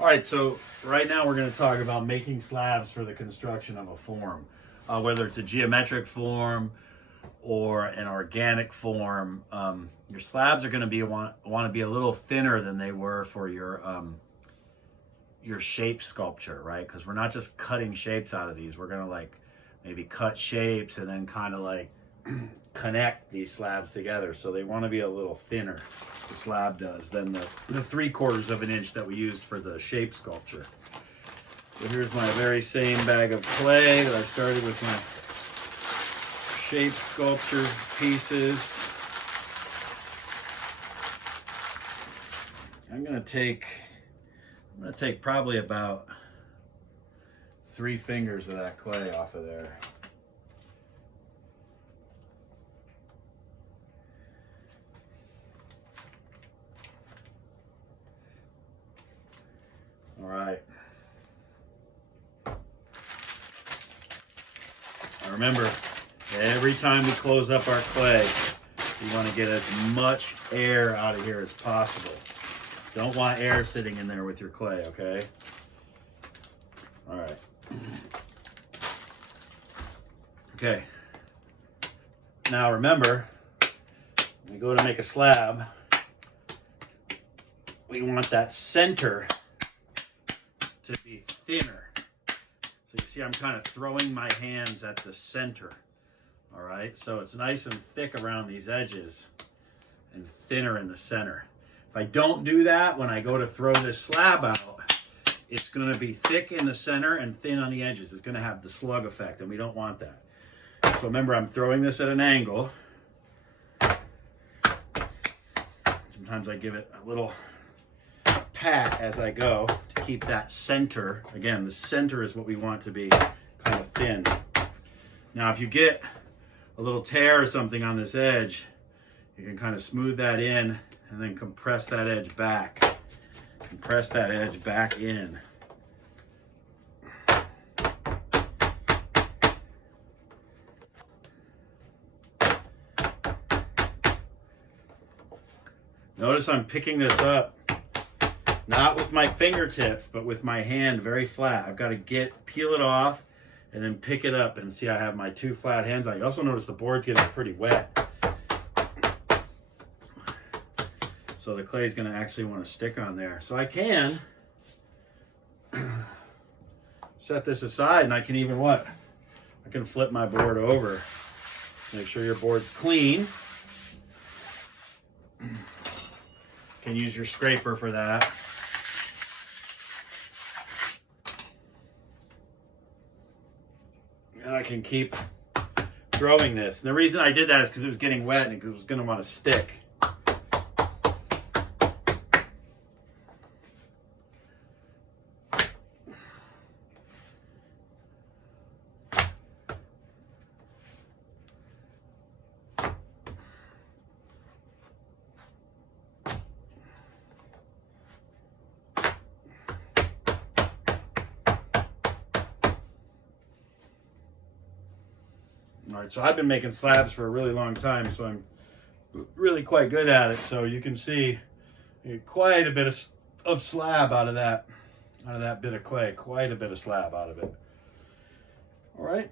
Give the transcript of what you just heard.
All right, so right now we're going to talk about making slabs for the construction of a form, whether it's a geometric form or an organic form. Your slabs are going to want to be a little thinner than they were for your shape sculpture, right? Because we're not just cutting shapes out of these. We're going to like maybe cut shapes and then kind of like connect these slabs together. So they want to be a little thinner, the slab does, than the 3/4 of an inch that we used for the shape sculpture. So here's my very same bag of clay that I started with my shape sculpture pieces. I'm gonna take probably about 3 fingers of that clay off of there. All right. Now remember, every time we close up our clay, we want to get as much air out of here as possible. Don't want air sitting in there with your clay, okay? All right. Okay. Now remember, when we go to make a slab, we want that center to be thinner. So you see I'm kind of throwing my hands at the center. All right, so it's nice and thick around these edges and thinner in the center. If I don't do that, when I go to throw this slab out, it's going to be thick in the center and thin on the edges. It's going to have the slug effect, and we don't want that. So remember, I'm throwing this at an angle. Sometimes I give it a little pat as I go to keep that center. Again, the center is what we want to be kind of thin. Now, if you get a little tear or something on this edge, you can kind of smooth that in and then compress that edge back. Compress that edge back in. Notice I'm picking this up not with my fingertips, but with my hand very flat. I've got to peel it off and then pick it up, and see I have my 2 flat hands on. You also notice the board's getting pretty wet. So the clay is going to actually want to stick on there. So I can set this aside, and I can even I can flip my board over. Make sure your board's clean. You can use your scraper for that. And I can keep throwing this. And the reason I did that is because it was getting wet and it was going to want to stick. All right, so I've been making slabs for a really long time, so I'm really quite good at it. So you can see quite a bit of slab out of that bit of clay, quite a bit of slab out of it. All right.